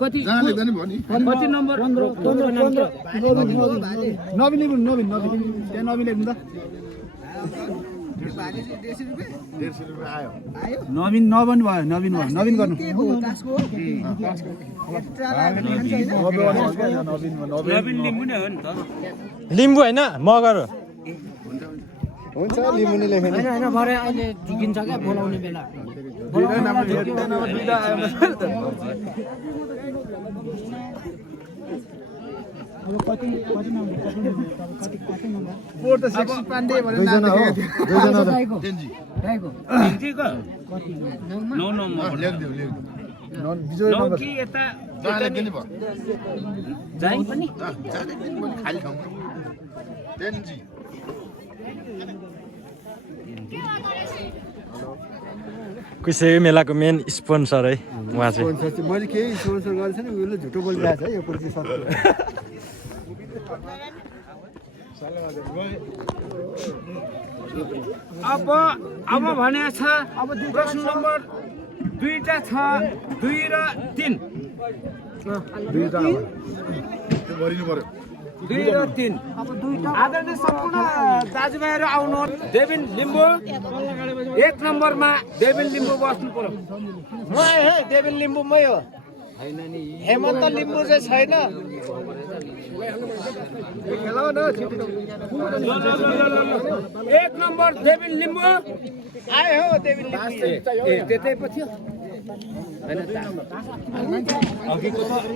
कति नम्बर नवीन त्यहाँ नवीन लेख्नु त नवीन नवन भयो नवीन गर्नु लिम्बू होइन मगर हुन्छ लिम्बू नै लेखेन होइन भरे अहिले झुकिन्छ क्या बोलाउने बेला पोर त सेक्सी पाण्डे भनेर नाम लेखेको थियो नौ नम्बर लेख्दिउ बिजोय नम्बर कि यता जाने दिनु भयो जाइ पनि जाने दिनु पनि खाली ठाउँमा टेन्जी कुसे मेलाको मेन स्पोन्सर है उहाँ चाहिँ मैले केही स्पोन्सर गरेको छैन उले झुटो बोलिरहेको छ है यो कुरा चाहिँ सत्य अब भने छ अब प्रश्न नम्बर 2टा छ 2 र 3 दुईटा त्यो गरिनु पर्यो 2 र 3 आदरणीय सम्पूर्ण दाजुभाइहरू आउनु देविन लिम्बू 1 नम्बरमा देविन लिम्बू बस्नु पर्यो म हे देविन लिम्बू मै हो हेमन्त लिम्बू चाहिँ छैन 1 नम्बर देविन लिम्बू आए हो देविन लिम्बू त्यतै पो थियो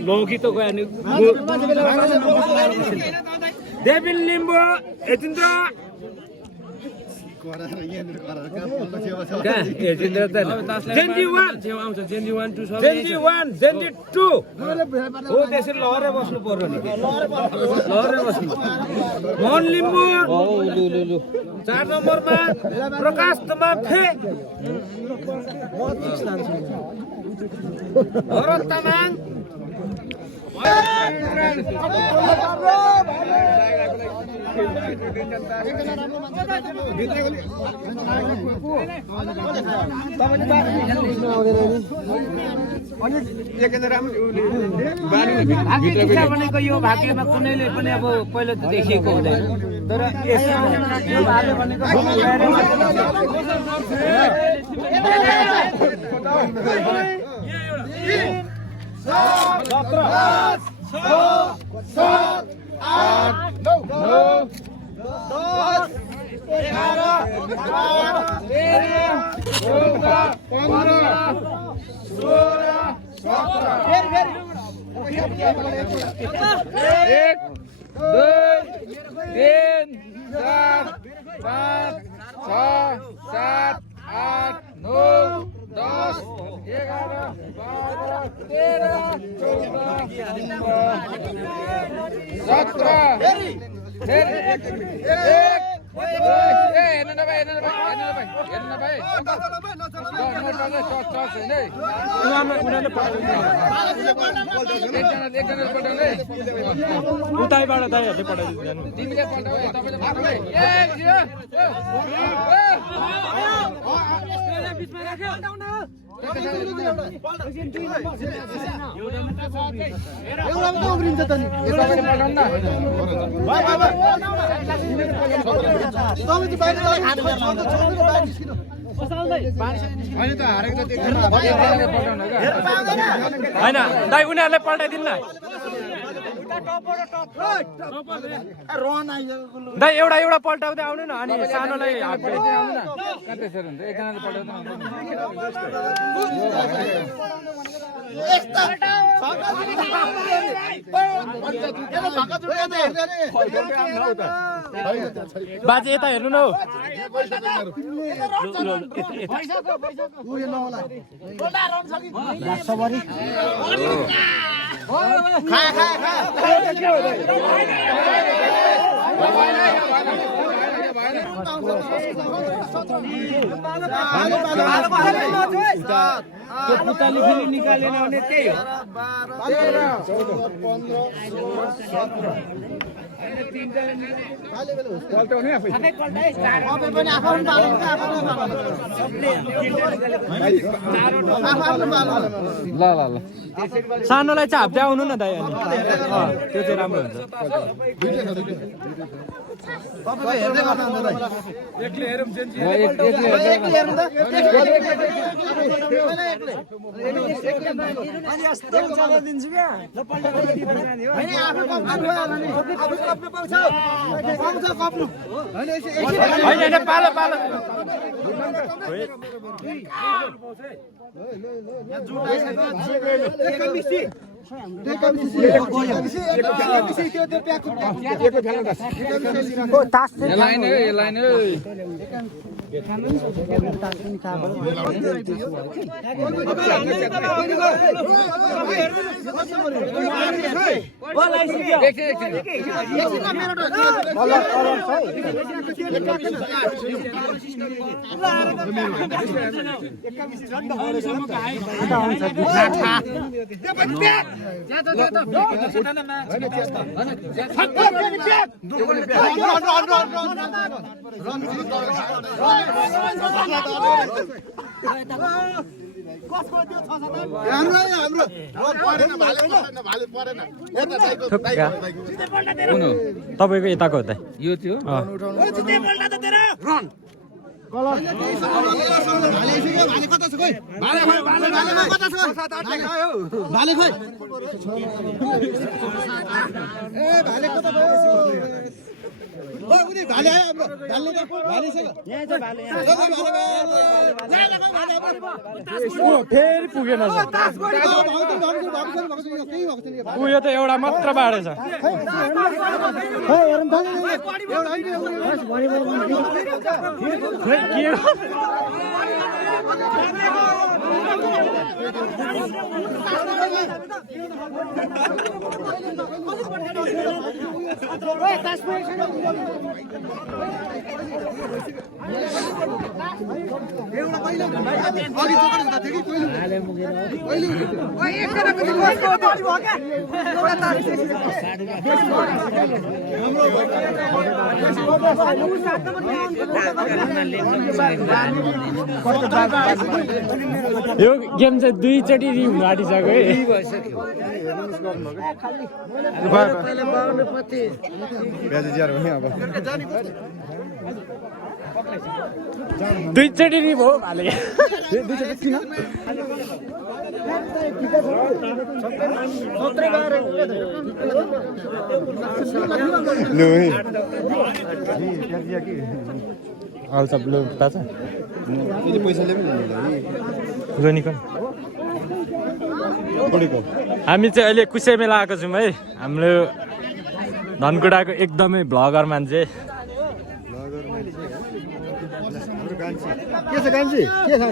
लोकी त गयो नि देविन लिम्बू यतिन्द्र जेन्जी 1 जेन्जी 2 हो त्यसरी लहरै बस्नु पर्यो नि लहरै बस्नु मोहन लिम्बू 4 नम्बरमा प्रकाश तमाम थे भरत तामाङ भनेको यो भाग्यमा कुनैले पनि अब पहिला त देखिएको हुँदैन तर उतैबाट दाइहरूले पठाइदिनु होइन दाइ उनीहरूलाई पल्टाइदिनु न दाइ एउटा पल्टाउँदै आउनु न अनि सानोलाई बाजे यता हेर्नु न हौ उयो नहोला त्यो पुतली फेरि निकालेन भने त्यही हो ल ल ल सानोलाई चाहिँ हाप्दै आउनु न दाइ अनि त्यो चाहिँ राम्रो हुन्छ हेर्दै गर्नु अन्त दाइ एक्लै हेरौँ पालो पालो तपाईँको यताको हो त यो थियो फेरि पुगेन उयो त एउटा मात्र बाँडेछ यो गेम चाहिँ दुईचोटि हुनु आँटिसक्यो है दुईचोटि रिभ हो भाले आउँछ ब्लु थाहा छ हामी चाहिँ अहिले कुसे मेला आएको छौँ है हाम्रो धनकुटाको एकदमै भ्लगर मान्छे के छ कान्छी के छ